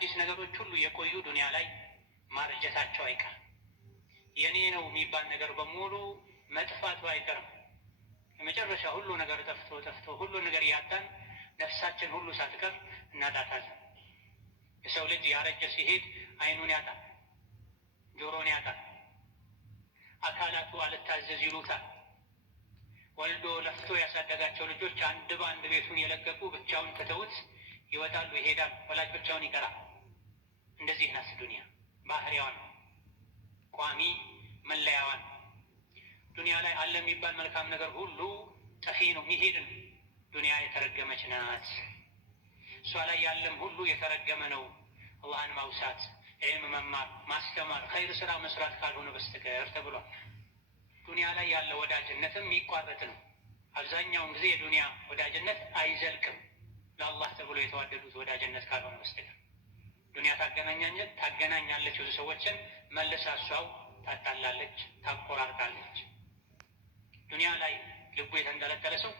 አዳዲስ ነገሮች ሁሉ የቆዩ ዱንያ ላይ ማርጀታቸው አይቀርም። የኔ ነው የሚባል ነገር በሙሉ መጥፋቱ አይቀርም። የመጨረሻ ሁሉ ነገር ጠፍቶ ሁሉ ነገር ያጣን ነፍሳችን ሁሉ ሳትቀር እናጣታለን። የሰው ልጅ ያረጀ ሲሄድ አይኑን ያጣል፣ ጆሮን ያጣል፣ አካላቱ አልታዘዝ ይሉታል። ወልዶ ለፍቶ ያሳደጋቸው ልጆች አንድ በአንድ ቤቱን የለቀቁ ብቻውን ከተውት ይወጣሉ፣ ይሄዳሉ። ወላጅ ብቻውን ይቀራል። እንደዚህ ናት ዱንያ። ባህሪዋን ቋሚ መለያዋን። ዱንያ ላይ አለ የሚባል መልካም ነገር ሁሉ ጠፊ ነው፣ የሚሄድ ነው። ዱንያ የተረገመች ናት። እሷ ላይ ያለም ሁሉ የተረገመ ነው። አላህን ማውሳት፣ ዒልም መማር፣ ማስተማር፣ ኸይር ስራ መስራት ካልሆነ በስተቀር ተብሏል። ዱንያ ላይ ያለ ወዳጅነትም የሚቋረጥ ነው። አብዛኛውን ጊዜ የዱንያ ወዳጅነት አይዘልቅም፣ ለአላህ ተብሎ የተዋደዱት ወዳጅነት ካልሆነ በስተቀር። ዱንያ ታገናኛለች ብዙ ሰዎችን፣ መልሳ እሷው ታጣላለች፣ ታቆራርጣለች። ዱንያ ላይ ልቡ የተንጠለጠለ ሰው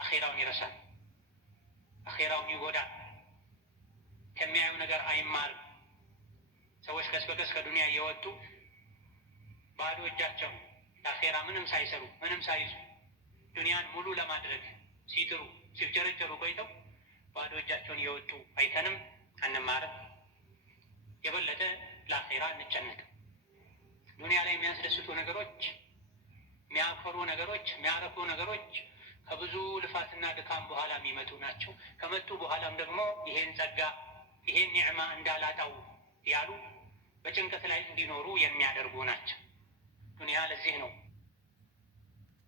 አኼራውን ይረሳል፣ አኼራውን ይጎዳል፣ ከሚያዩ ነገር አይማርም። ሰዎች ቀስ በቀስ ከዱንያ እየወጡ ባዶ እጃቸው ለአኼራ ምንም ሳይሰሩ ምንም ሳይዙ ዱንያን ሙሉ ለማድረግ ሲጥሩ ሲፍጨረጨሩ ቆይተው ባዶ እጃቸውን እየወጡ አይተንም አንማርም። የበለጠ ለአኼራ እንጨነቅም። ዱንያ ላይ የሚያስደስቱ ነገሮች፣ የሚያኮሩ ነገሮች፣ የሚያረኩ ነገሮች ከብዙ ልፋትና ድካም በኋላ የሚመጡ ናቸው። ከመጡ በኋላም ደግሞ ይሄን ጸጋ ይሄን ኒዕማ እንዳላጣው ያሉ በጭንቀት ላይ እንዲኖሩ የሚያደርጉ ናቸው። ዱንያ ለዚህ ነው